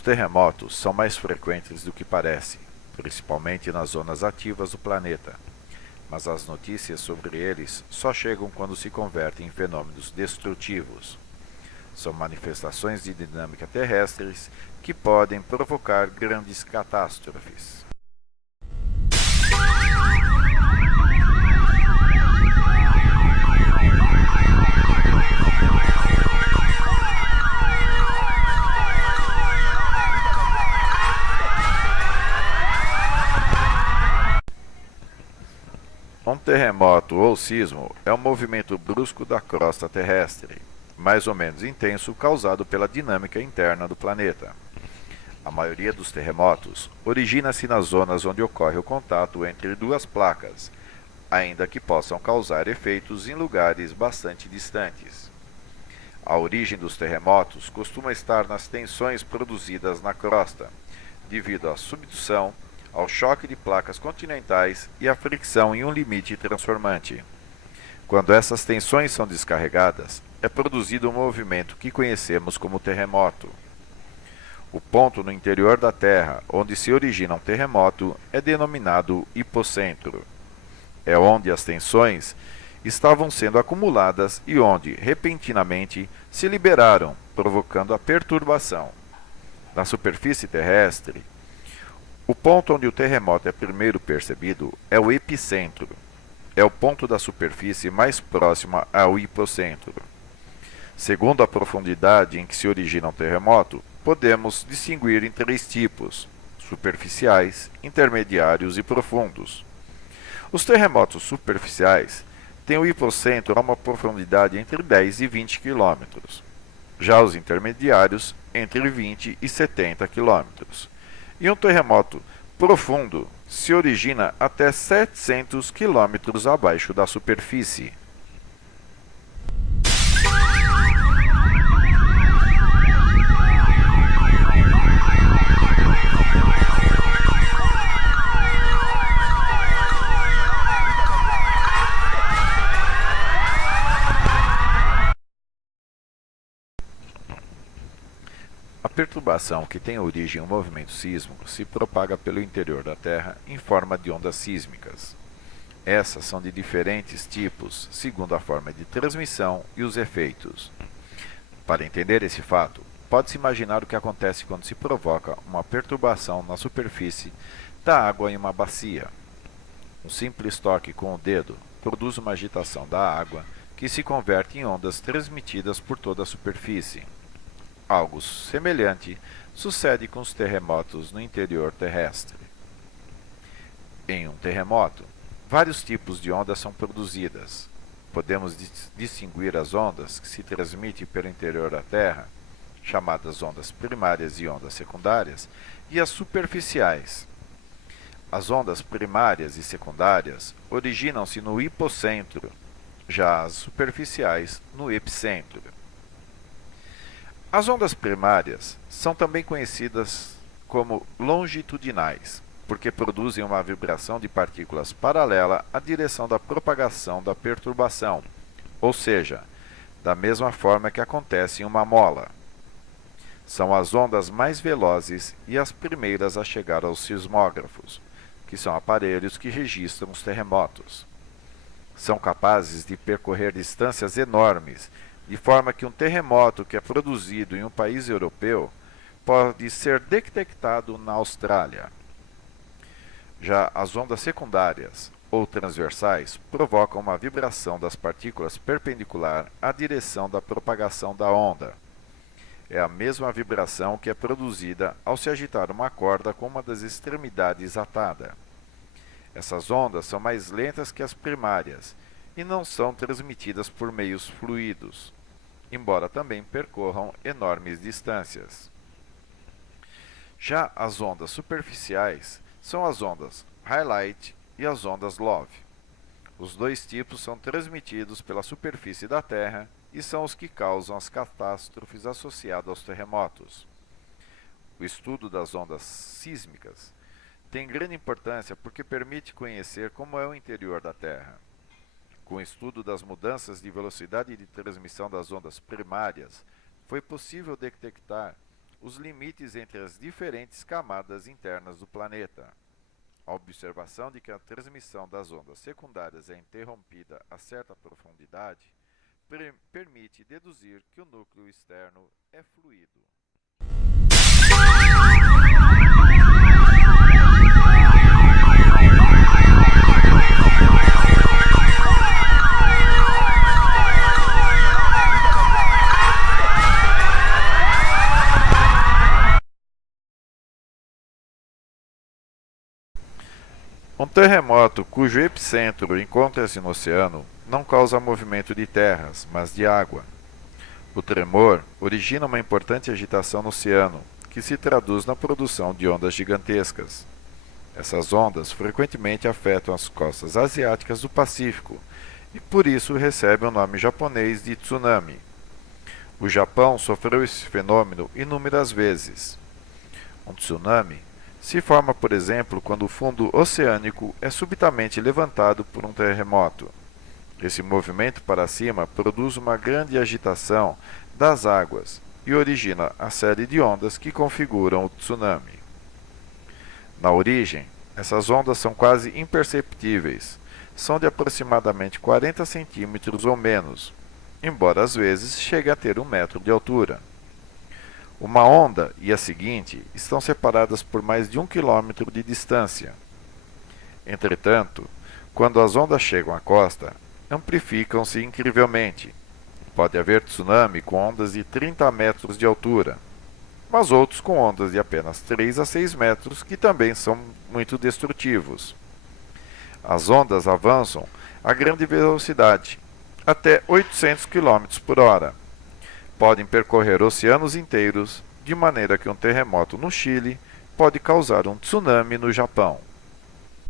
Os terremotos são mais frequentes do que parece, principalmente nas zonas ativas do planeta, mas as notícias sobre eles só chegam quando se convertem em fenômenos destrutivos. São manifestações de dinâmica terrestres que podem provocar grandes catástrofes. Um terremoto ou sismo é um movimento brusco da crosta terrestre, mais ou menos intenso, causado pela dinâmica interna do planeta. A maioria dos terremotos origina-se nas zonas onde ocorre o contato entre duas placas, ainda que possam causar efeitos em lugares bastante distantes. A origem dos terremotos costuma estar nas tensões produzidas na crosta, devido à subdução, ao choque de placas continentais e à fricção em um limite transformante. Quando essas tensões são descarregadas, é produzido um movimento que conhecemos como terremoto. O ponto no interior da Terra onde se origina um terremoto é denominado hipocentro. É onde as tensões estavam sendo acumuladas e onde, repentinamente, se liberaram, provocando a perturbação. Na superfície terrestre, o ponto onde o terremoto é primeiro percebido é o epicentro. É o ponto da superfície mais próxima ao hipocentro. Segundo a profundidade em que se origina um terremoto, podemos distinguir em três tipos: superficiais, intermediários e profundos. Os terremotos superficiais têm o hipocentro a uma profundidade entre 10 e 20 km. Já os intermediários, entre 20 e 70 km. E um terremoto profundo se origina até 700 km abaixo da superfície. A perturbação que tem origem em um movimento sísmico se propaga pelo interior da Terra em forma de ondas sísmicas. Essas são de diferentes tipos, segundo a forma de transmissão e os efeitos. Para entender esse fato, pode-se imaginar o que acontece quando se provoca uma perturbação na superfície da água em uma bacia. Um simples toque com o dedo produz uma agitação da água que se converte em ondas transmitidas por toda a superfície. Algo semelhante sucede com os terremotos no interior terrestre. Em um terremoto, vários tipos de ondas são produzidas. Podemos distinguir as ondas que se transmitem pelo interior da Terra, chamadas ondas primárias e ondas secundárias, e as superficiais. As ondas primárias e secundárias originam-se no hipocentro, já as superficiais no epicentro. As ondas primárias são também conhecidas como longitudinais, porque produzem uma vibração de partículas paralela à direção da propagação da perturbação, ou seja, da mesma forma que acontece em uma mola. São as ondas mais velozes e as primeiras a chegar aos sismógrafos, que são aparelhos que registram os terremotos. São capazes de percorrer distâncias enormes, de forma que um terremoto que é produzido em um país europeu pode ser detectado na Austrália. Já as ondas secundárias ou transversais provocam uma vibração das partículas perpendicular à direção da propagação da onda. É a mesma vibração que é produzida ao se agitar uma corda com uma das extremidades atada. Essas ondas são mais lentas que as primárias e não são transmitidas por meios fluidos, embora também percorram enormes distâncias. Já as ondas superficiais são as ondas highlight e as ondas love. Os dois tipos são transmitidos pela superfície da Terra e são os que causam as catástrofes associadas aos terremotos. O estudo das ondas sísmicas tem grande importância porque permite conhecer como é o interior da Terra. Com o estudo das mudanças de velocidade de transmissão das ondas primárias, foi possível detectar os limites entre as diferentes camadas internas do planeta. A observação de que a transmissão das ondas secundárias é interrompida a certa profundidade permite deduzir que o núcleo externo é fluido. Um terremoto cujo epicentro encontra-se no oceano não causa movimento de terras, mas de água. O tremor origina uma importante agitação no oceano, que se traduz na produção de ondas gigantescas. Essas ondas frequentemente afetam as costas asiáticas do Pacífico e por isso recebem o nome japonês de tsunami. O Japão sofreu esse fenômeno inúmeras vezes. Um tsunami se forma, por exemplo, quando o fundo oceânico é subitamente levantado por um terremoto. Esse movimento para cima produz uma grande agitação das águas e origina a série de ondas que configuram o tsunami. Na origem, essas ondas são quase imperceptíveis, são de aproximadamente 40 centímetros ou menos, embora às vezes chegue a ter 1 metro de altura. Uma onda e a seguinte estão separadas por mais de 1 quilômetro de distância. Entretanto, quando as ondas chegam à costa, amplificam-se incrivelmente. Pode haver tsunami com ondas de 30 metros de altura, mas outros com ondas de apenas 3 a 6 metros que também são muito destrutivos. As ondas avançam a grande velocidade, até 800 km por hora. Podem percorrer oceanos inteiros, de maneira que um terremoto no Chile pode causar um tsunami no Japão.